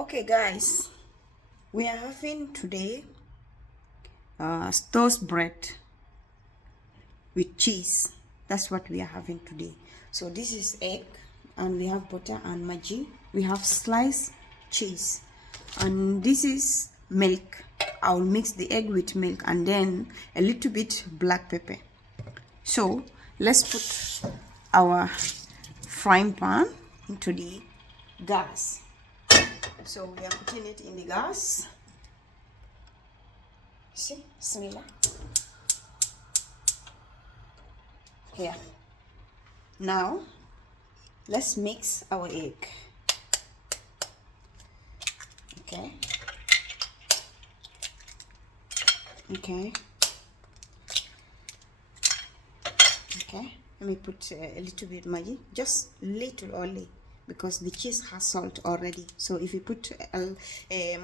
Okay guys, we are having today toast bread with cheese. That's what we are having today. So this is egg, and we have butter and maggi. We have sliced cheese, and this is milk. I'll mix the egg with milk and then a little bit black pepper. So let's put our frying pan into the gas. So we are putting it in the gas. See, Bismillah. Here. Now, let's mix our egg. Okay. Okay. Okay. Let me put a little bit Maggi, just little only, because the cheese has salt already. So if you put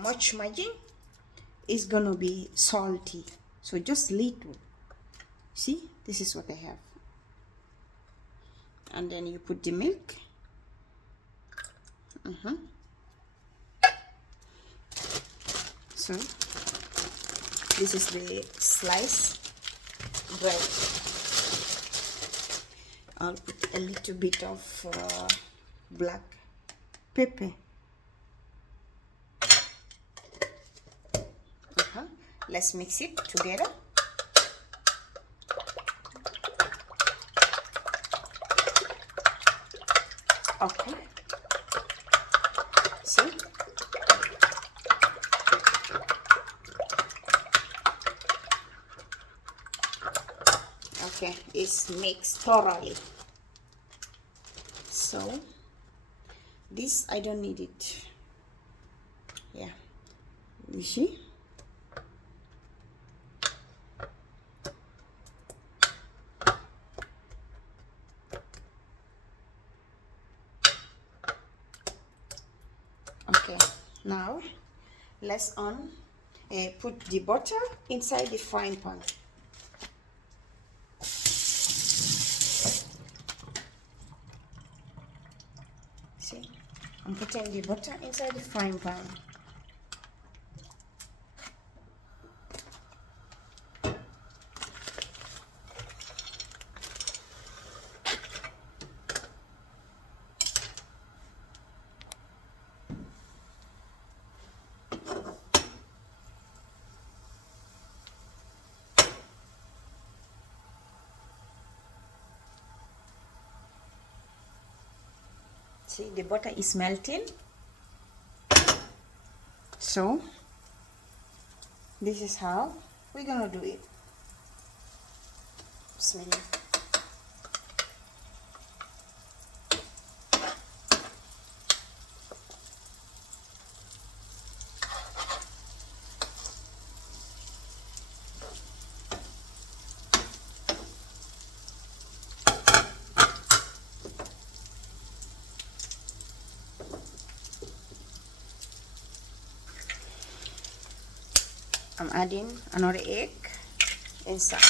much Maggi, it's gonna be salty. So just little. See, this is what I have. And then you put the milk. So this is the sliced bread. I'll put a little bit of black pepper. Let's mix it together. Okay. See? Okay, it's mixed thoroughly. So this I don't need it. Yeah. You see? Okay, now let's put the butter inside the frying pan. See, I'm putting the butter inside the frying pan. See, the butter is melting. So this is how we're gonna do it. Bismillah. I'm adding another egg inside.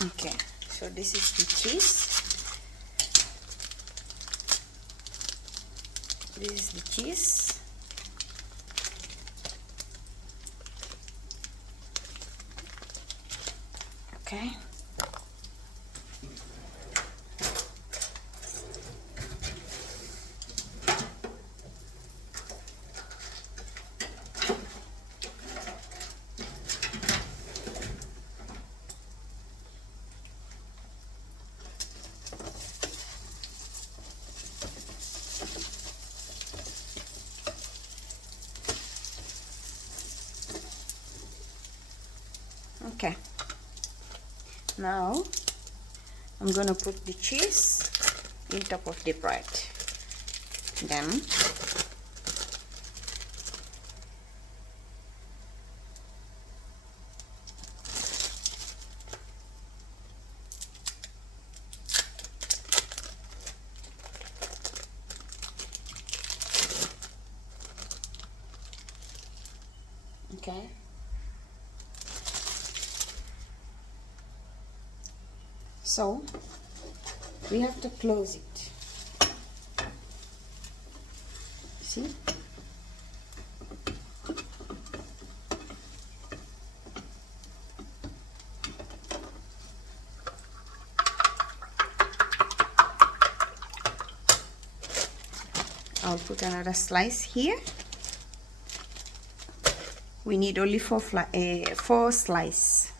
Okay, so this is the cheese. This is the cheese. Okay. Okay, now I'm gonna put the cheese on top of the bread. them. Okay. So we have to close it. See? I'll put another slice here. We need only four slices.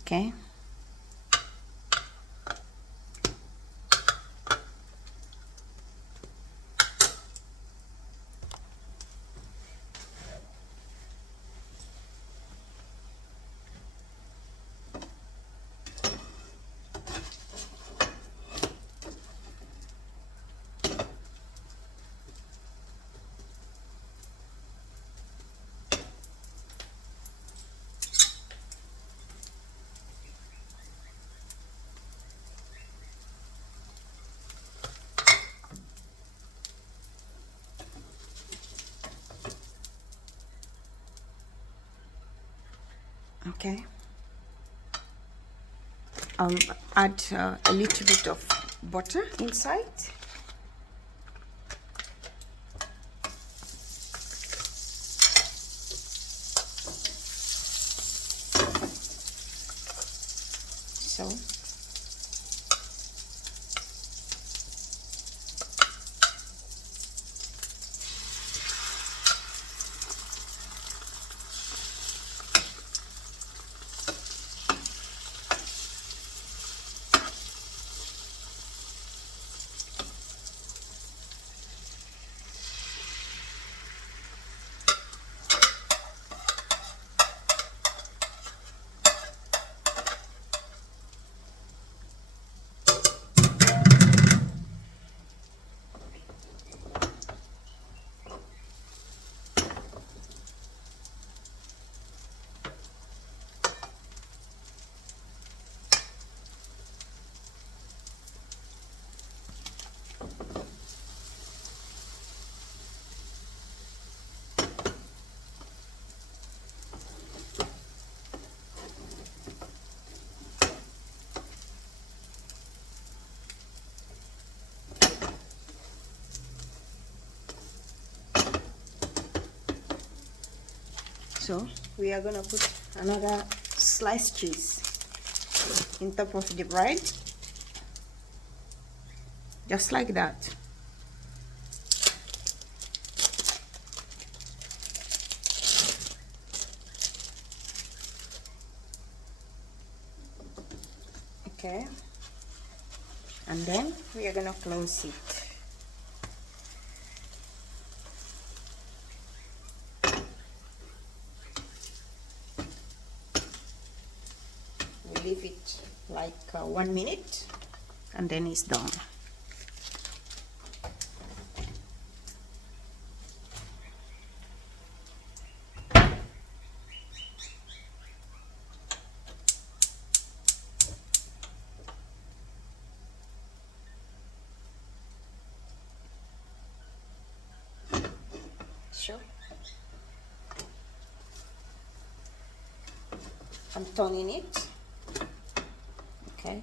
Okay. Okay. I'll add a little bit of butter inside. So we are gonna put another sliced cheese in top of the bread, just like that. Okay, and then we are gonna close it. We leave it like 1 minute and then it's done. Sure. I'm turning it. Okay.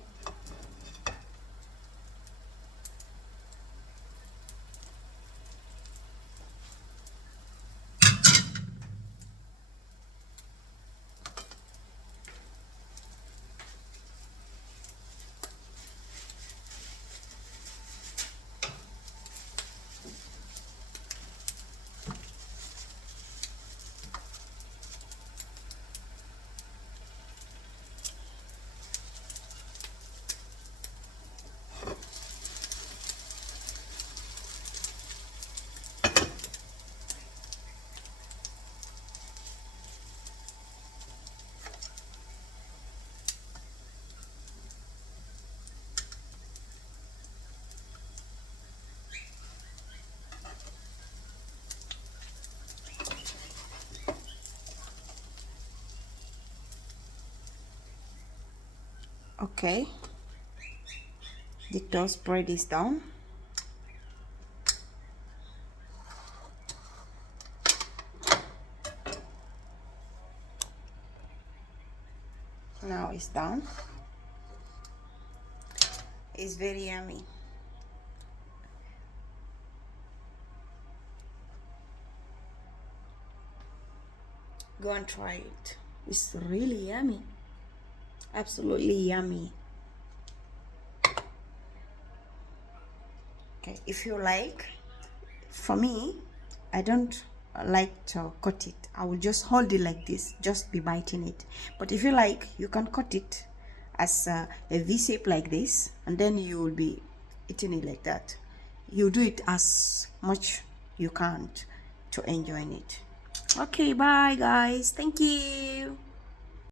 Okay, the toast bread is done. Now it's done. It's very yummy. Go and try it. It's really yummy. Absolutely yummy. Okay, if you like, for me, I don't like to cut it. I will just hold it like this, just be biting it. But if you like, you can cut it as a V shape like this, and then you will be eating it like that. You do it as much you can to enjoy it. Okay, bye guys. Thank you.